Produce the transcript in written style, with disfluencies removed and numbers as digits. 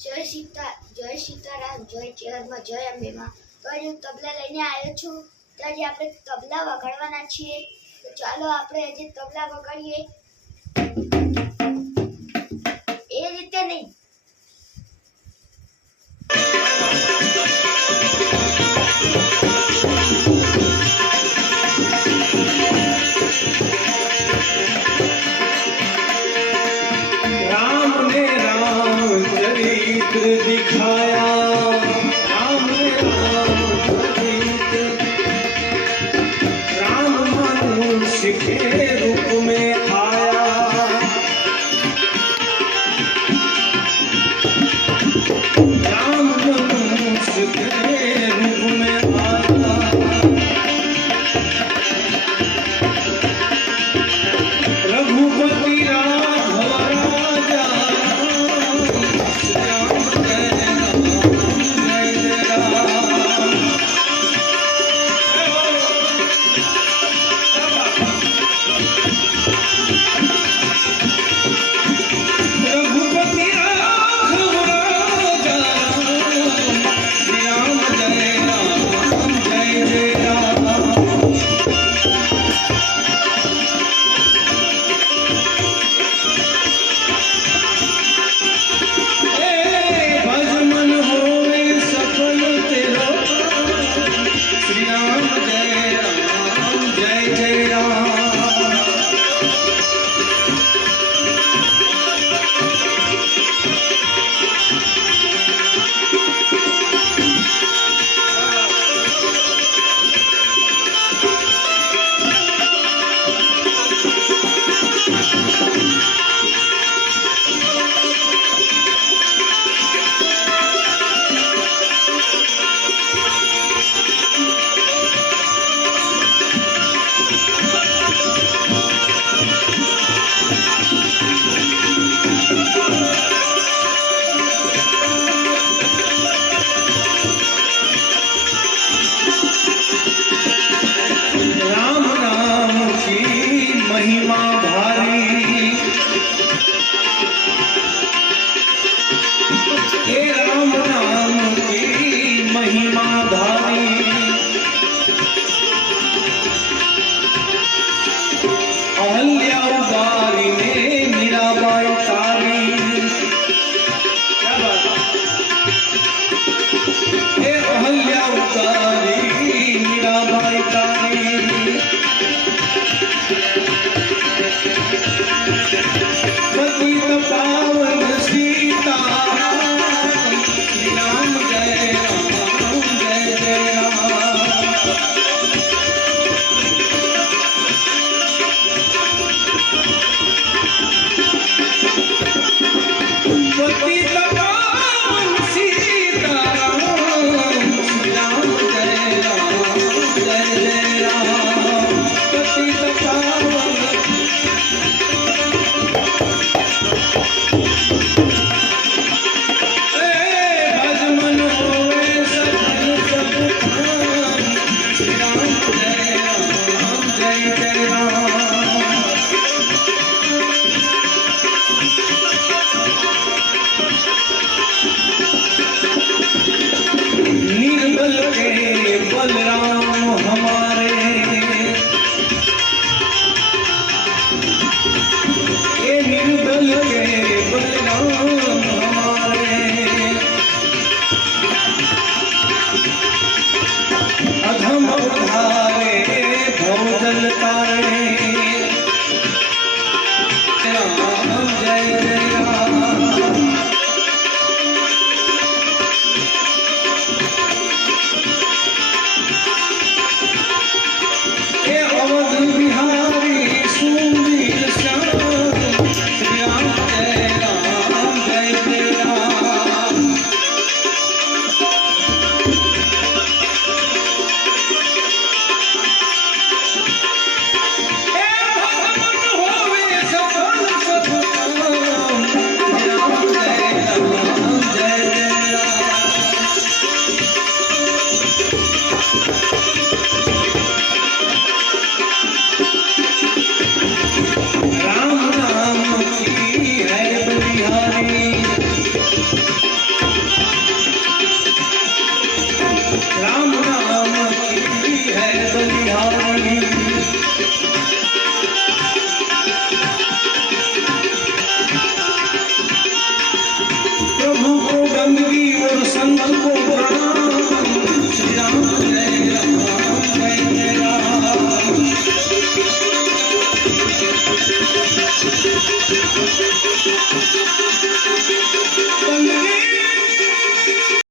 જય સીતારામ, જય ચેહરમાં, જય અંબેમાં. તો આજે હું તબલા લઈને આવ્યો છું. તો આજે આપણે તબલા વગાડવાના છીએ. તો ચાલો આપણે આજે તબલા વગાડીએ. એ રીતે નહીં. राम ने रामचरित्र दिखाया, राम ने रामचरित्र, राम मनुष्य के रूप में आया, राम मनुष्य के रूप में आया, रघुपति राघव राजा, श्याम जय राम जय जय राम। रघुपति राघव राजा, श्याम जय राम जय जय राम। भज मन होवे सफल तेरो, श्री राम जय राम जय जय राम। राम नाम की महिमा भारी, हे राम नाम की महिमा भारी, अहल्या उदारी ने मीराबाई तारी। क्या बात है? हे अहल्या उदारी मीराबाई तारी, पतित पावन सीता, श्री राम जय राम जय जय राम। पतित